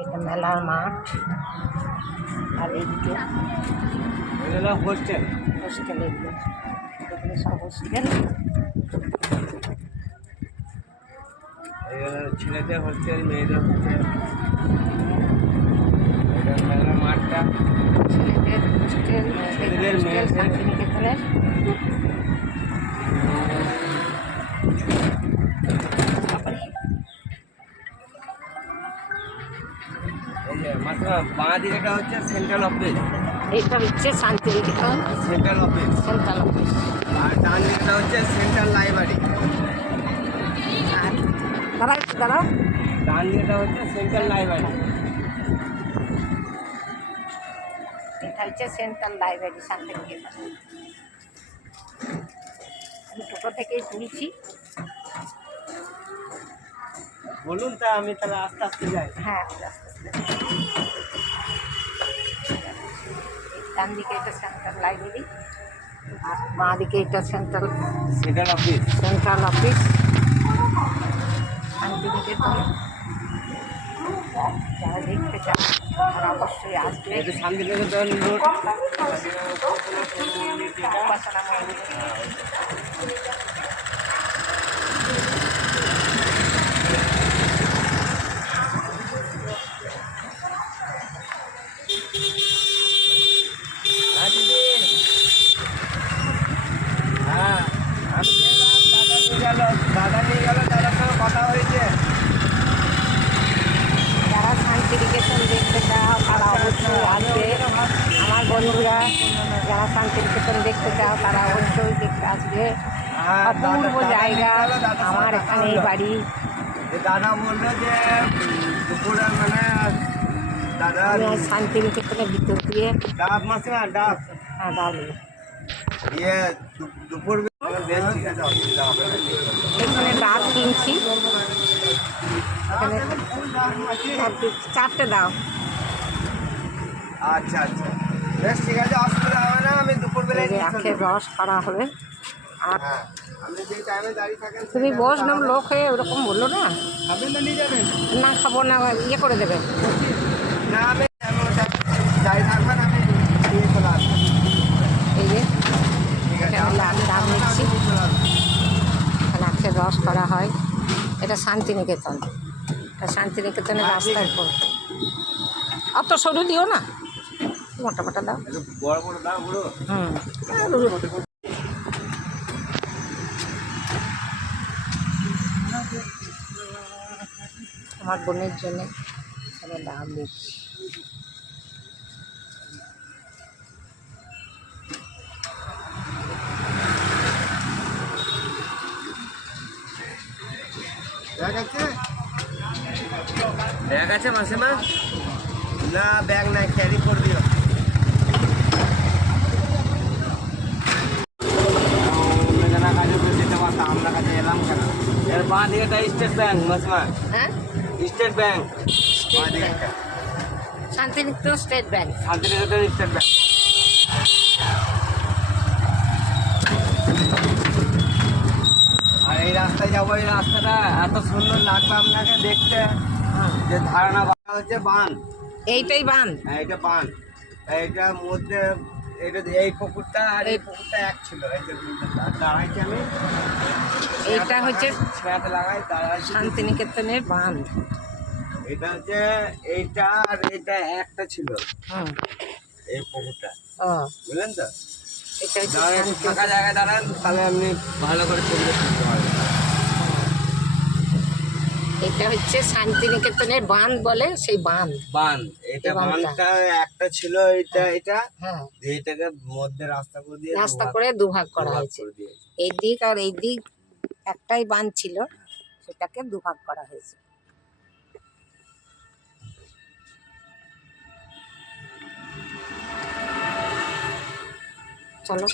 এটা মেলার মাঠ আর এইদিকে এগুলো হোস্টেল হোস্টেল এগুলো এগুলো সব হোস্টেল এগুলো ছেলেদের হোস্টেল মেয়েদের হোস্টেল এটা মেলার মাঠটা ছেলেদের হোস্টেল ছেলেদের, মেয়েদের হোস্টেল মেয়েদের। শান্তিনিকেতনের বাঁ দিকেটা হচ্ছে সেন্ট্রাল অফিস এইটা হচ্ছে Shantiniketan. Central office central office আর ডান দিকটা হচ্ছে সেন্ট্রাল লাইব্রেরি দাঁড়াও দাঁড়াও। ডান দিকটা হচ্ছে সেন্ট্রাল লাইব্রেরি এটা হচ্ছে সেন্ট্রাল লাইব্রেরি শান্তিনিকেতন। আমি টোটো থেকেই তুলছি বলুন তা আমি তাহলে আস্তে আস্তে যাই। হ্যাঁ আস্তে আস্তে আস্তে। ডান দিকে এটা সেন্ট্রাল লাইব্রেরি আর বাঁ দিকে এটা central central office central office Santiniketan যারা দেখতে চান তারা অবশ্যই আসবে। শান্তিনিকেতন রোড। উপাসনা মন্দির যারা শান্তিনিকেতন দেখতে চাও তারা অবশ্যই দেখতে আসবে। হ্যাঁ, অপূর্ব দাদা- দাদা জায়গা নিয়ে গেল, দাদার আমার সঙ্গে এখানেই কথা হলো। বাড়ি। যে দাদা বলল যে উম, দুপুরে মানে দাদা আমি আজ শান্তিনিকেতনের ভিতর দিয়ে ডাব মাসিমা ডাব হ্যাঁ দাঁড়িয়ে ইয়ে দু- দুপুর বেলা বেশ ঠিক আছে অসুবিধা হবে না। এখানে ডাব কিনছি। এখানে চারটে- চারটে দাও। আচ্ছা আচ্ছা। বেশ ঠিক আছে অসুবিধা হবে না আমি দুপুর বেলায় এই যে নিয়ে আখের রস করা হবে। আর হ্যাঁ তুমি time বস নাম লোক হয়ে ওরকম বলল না? না খাব না ইয়ে করে দেবে। না আমি থাকবেন আমি এই যে ডাব নিচ্ছি। আখের রস করা হয়। এটা শান্তিনিকেতন। এটা শান্তিনিকেতনের রাস্তার উপর। অত সরু দিও না। মোটা মোটা দাও বড় বড় দাম বড় হুম। আমার বোনের জন্য এখানে ডাব দিচ্ছি ব্যাগ আছে? ব্যাগ আছে মাসিমা? না ব্যাগ নাই ক্যারি করে দিও। বাঁ দিকেটা স্টেট ব্যাংক মাসিমা হ্যাঁ? State bank. বাঁ দিকেটা Santiniketan state bank. Santiniketan state bank. আর এই রাস্তায় যাব এই রাস্তাটা এত সুন্দর লাগবে আপনাকে দেখতে। যে ধারণা বাঁধা হচ্ছে বান এইটাই বান হ্যাঁ এটা বান এইটার মধ্যে এটা এই পুকুরটা আর এই পুকুরটা এক ছিল এই যে দাঁড়াইছি আমি। এইটা হচ্ছে লাগাই দাঁড়াইছি। শান্তিনিকেতনের বাঁধ। এটা হচ্ছে এইটা আর এইটা একটা ছিল এই পুকুরটা। বুঝলেন তো? এটা ফাঁকা জায়গায় দাঁড়ান তাহলে আপনি ভালো করে তুলতে পারবেন। এটা হচ্ছে শান্তিনিকেতনের বাঁধ বলে সেই বাঁধ। বান এটা বাঁধটা। একটা ছিল এটা এটা? হ্যাঁ। এটাকে মধ্যে রাস্তা করে দিয়ে রাস্তা করে দুভাগ করা হয়েছে। এই দিক আর এই দিক একটাই বাঁধ ছিল সেটাকে দুভাগ করা হয়েছে। চলো।